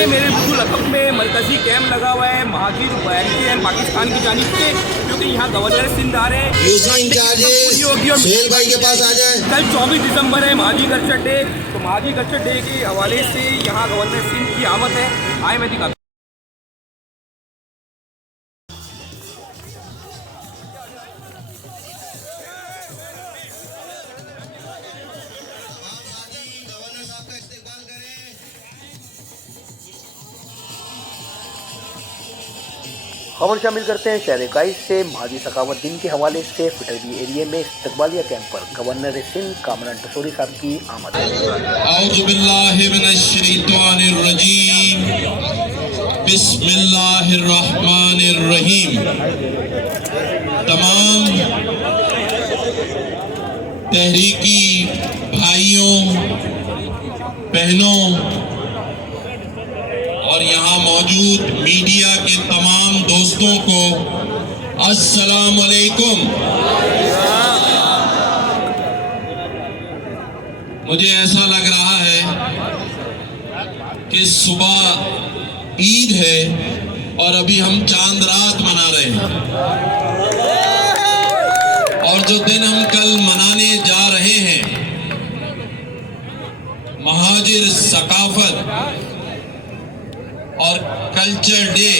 हैं मेरे बिल्कुल अकब में मरकज़ी कैम्प लगा हुआ है महाजिर बैरिकी हैं पाकिस्तान की जानिब से, क्योंकि यहाँ गवर्नर सिंध आ रहे हैं। योजना इंचार्जेस सुहेल भाई के पास आ जाए। कल 24 दिसंबर है महाजी कल्चर डे, तो महाजी कल्चर डे के हवाले से यहाँ गवर्नर सिंध की आमद है। आए मैं दिखाता खबर शामिल करते हैं शहर काइस से। महाजी सखावत दिन के हवाले से फिटरबी एरिया में इस्तकबालिया कैंप पर गवर्नर सिंध कामरान टसोरी साहब की आमद। औज़ु बिल्लाहि मिनश शैतानिर रजीम, बिस्मिल्लाहिर रहमानिर रहीम। तमाम तहरीकी भाइयों बहनों और यहाँ मौजूद मीडिया के तमाम दोस्तों को अस्सलाम वालेकुम। मुझे ऐसा लग रहा है कि सुबह ईद है और अभी हम चांद रात मना रहे हैं, और जो दिन हम कल मनाने जा रहे हैं महाजिर सकाफत और कल्चर डे,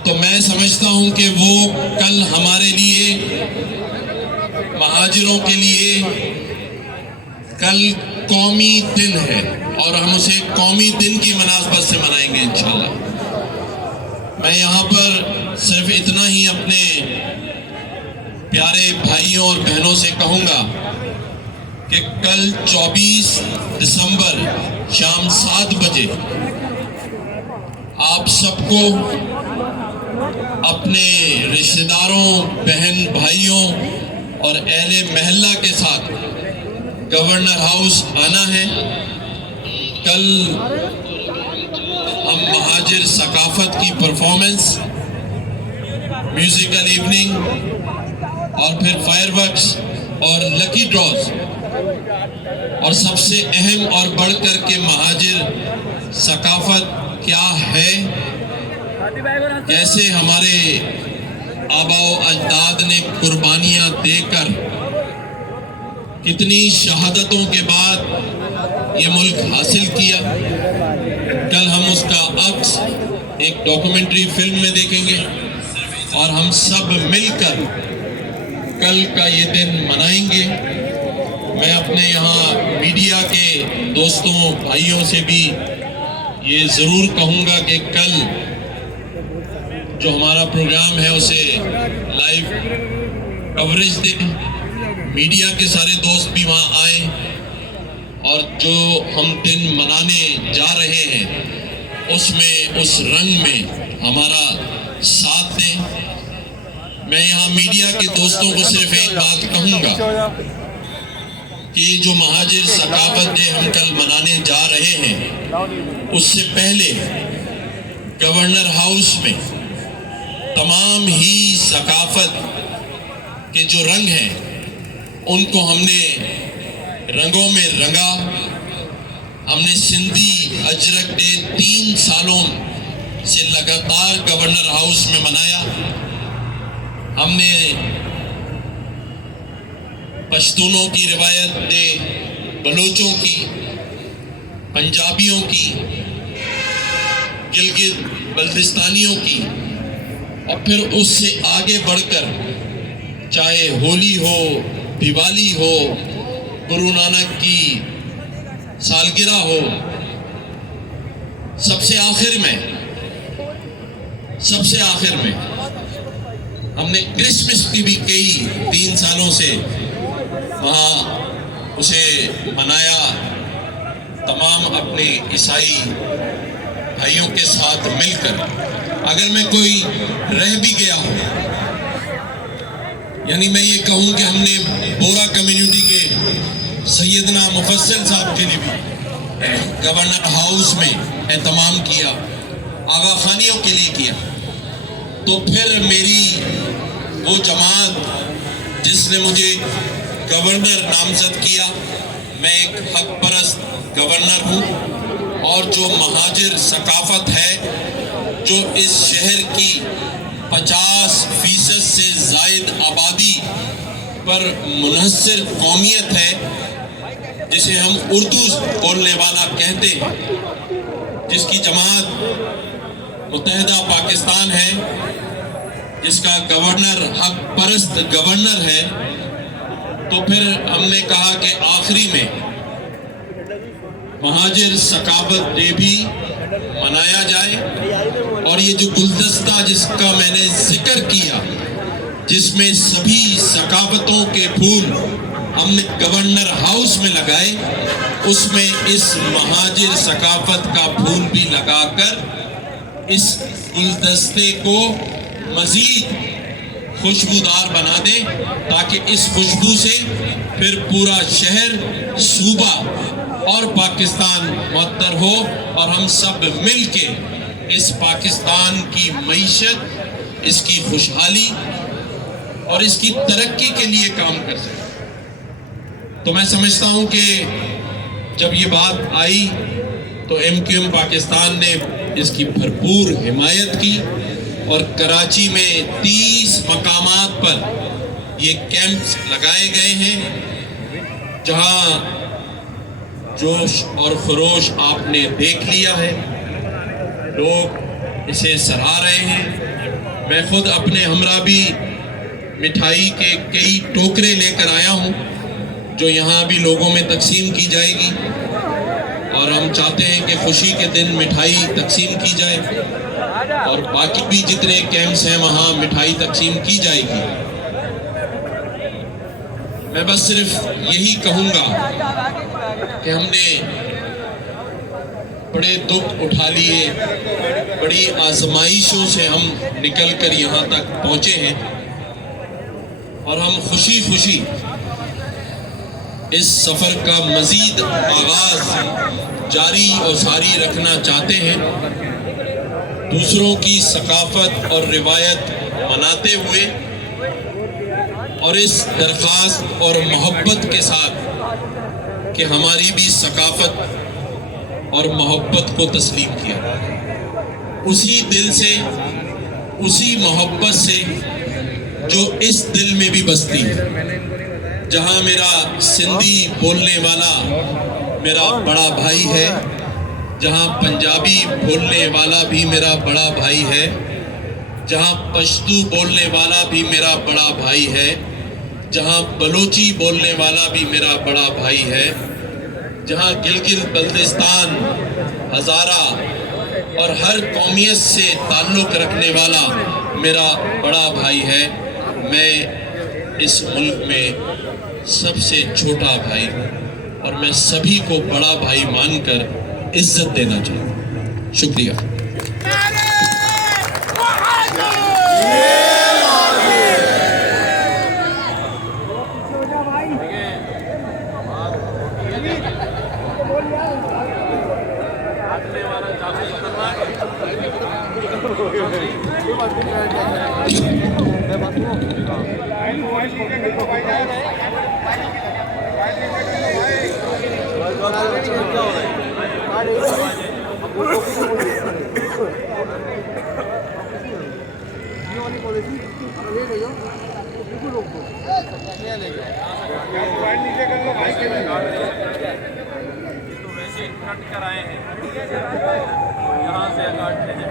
तो मैं समझता हूं कि वो कल हमारे लिए महाजिरों के लिए कल कौमी दिन है, और हम उसे कौमी दिन की मुनासबत से मनाएंगे इंशाल्लाह। मैं यहाँ पर सिर्फ इतना ही अपने प्यारे भाइयों और बहनों से कहूँगा कि कल 24 दिसंबर शाम 7 बजे आप सबको अपने रिश्तेदारों, बहन भाइयों और अहले महल्ला के साथ गवर्नर हाउस आना है। कल हम महाजिर सकाफत की परफॉर्मेंस, म्यूजिकल इवनिंग और फिर फायरवर्क्स और लकी ड्रॉज, और सबसे अहम और बढ़कर के महाजिर सकाफत क्या है, कैसे हमारे आबाओ अजदाद ने कुर्बानियां देकर कितनी शहादतों के बाद ये मुल्क हासिल किया। कल हम उसका अक्स एक डॉक्यूमेंट्री फिल्म में देखेंगे, और हम सब मिलकर कल का ये दिन मनाएंगे। मैं अपने यहाँ मीडिया के दोस्तों भाइयों से भी ये ज़रूर कहूँगा कि कल जो हमारा प्रोग्राम है उसे लाइव कवरेज दें, मीडिया के सारे दोस्त भी वहाँ आए, और जो हम दिन मनाने जा रहे हैं उसमें, उस रंग में हमारा साथ दें। मैं यहाँ मीडिया के दोस्तों को सिर्फ एक बात कहूँगा कि जो महाजिर सकाफत डे हम कल मनाने जा रहे हैं, उससे पहले गवर्नर हाउस में तमाम ही सकाफत के जो रंग हैं उनको हमने रंगों में रंगा। हमने सिंधी अजरक डे 3 सालों से लगातार गवर्नर हाउस में मनाया। हमने पश्तूनों की रिवायत दे, बलोचों की, पंजाबियों की, गिलगित बल्तिस्तानियों की, और फिर उससे आगे बढ़कर चाहे होली हो, दिवाली हो, गुरु नानक की सालगिरह हो, सबसे आखिर में हमने क्रिसमस की भी कई 3 सालों से वहाँ उसे मनाया, तमाम अपने ईसाई भाइयों के साथ मिलकर। अगर मैं कोई रह भी गया हूँ, यानी मैं ये कहूँ कि हमने बोरा कम्युनिटी के सैयदना मुफस्सिल साहब के लिए भी गवर्नर हाउस में एहतमाम किया, आगा खानियों के लिए किया, तो फिर मेरी वो जमात जिसने मुझे गवर्नर नामजद किया, मैं एक हक परस्त गवर्नर हूँ اور جو مہاجر ثقافت ہے جو اس شہر کی 50% سے زائد آبادی پر منحصر قومیت ہے، جسے ہم اردو بولنے والا کہتے ہیں، جس کی جماعت متحدہ پاکستان ہے، جس کا گورنر حق پرست گورنر ہے، تو پھر ہم نے کہا کہ آخری میں مہاجر ثقافت ڈے بھی منایا جائے، اور یہ جو گلدستہ جس کا میں نے ذکر کیا، جس میں سبھی ثقافتوں کے پھول ہم نے گورنر ہاؤس میں لگائے، اس میں اس مہاجر ثقافت کا پھول بھی لگا کر اس گلدستے کو مزید خوشبودار بنا دیں، تاکہ اس خوشبو سے پھر پورا شہر، صوبہ اور پاکستان معطر ہو، اور ہم سب مل کے اس پاکستان کی معیشت، اس کی خوشحالی اور اس کی ترقی کے لیے کام کر سکیں۔ تو میں سمجھتا ہوں کہ جب یہ بات آئی تو MQM پاکستان نے اس کی بھرپور حمایت کی، اور کراچی میں 30 مقامات پر یہ کیمپس لگائے گئے ہیں، جہاں جوش اور خروش آپ نے دیکھ لیا ہے، لوگ اسے سراہ رہے ہیں۔ میں خود اپنے ہمراہ بھی مٹھائی کے کئی ٹوکرے لے کر آیا ہوں، جو یہاں بھی لوگوں میں تقسیم کی جائے گی، اور ہم چاہتے ہیں کہ خوشی کے دن مٹھائی تقسیم کی جائے، اور باقی بھی جتنے کیمپس ہیں وہاں مٹھائی تقسیم کی جائے گی۔ میں بس صرف یہی کہوں گا کہ ہم نے بڑے دکھ اٹھا لیے، بڑی آزمائشوں سے ہم نکل کر یہاں تک پہنچے ہیں، اور ہم خوشی خوشی اس سفر کا مزید آغاز جاری اور ساری رکھنا چاہتے ہیں، دوسروں کی ثقافت اور روایت مناتے ہوئے، اور اس درخواست اور محبت کے ساتھ کہ ہماری بھی ثقافت اور محبت کو تسلیم کیا، اسی دل سے، اسی محبت سے جو اس دل میں بھی بستی ہے، جہاں میرا سندھی بولنے والا میرا بڑا بھائی ہے، جہاں پنجابی بولنے والا بھی میرا بڑا بھائی ہے، جہاں پشتو بولنے والا بھی میرا بڑا بھائی ہے، جہاں بلوچی بولنے والا بھی میرا بڑا بھائی ہے، جہاں گلگت بلتستان، ہزارہ اور ہر قومیت سے تعلق رکھنے والا میرا بڑا بھائی ہے، میں اس ملک میں سب سے چھوٹا بھائی ہوں، اور میں سبھی کو بڑا بھائی مان کر عزت دینا چاہتا ہوں۔ شکریہ۔ ویسے کٹ کر آئے ہیں یہاں سے کاٹتے ہیں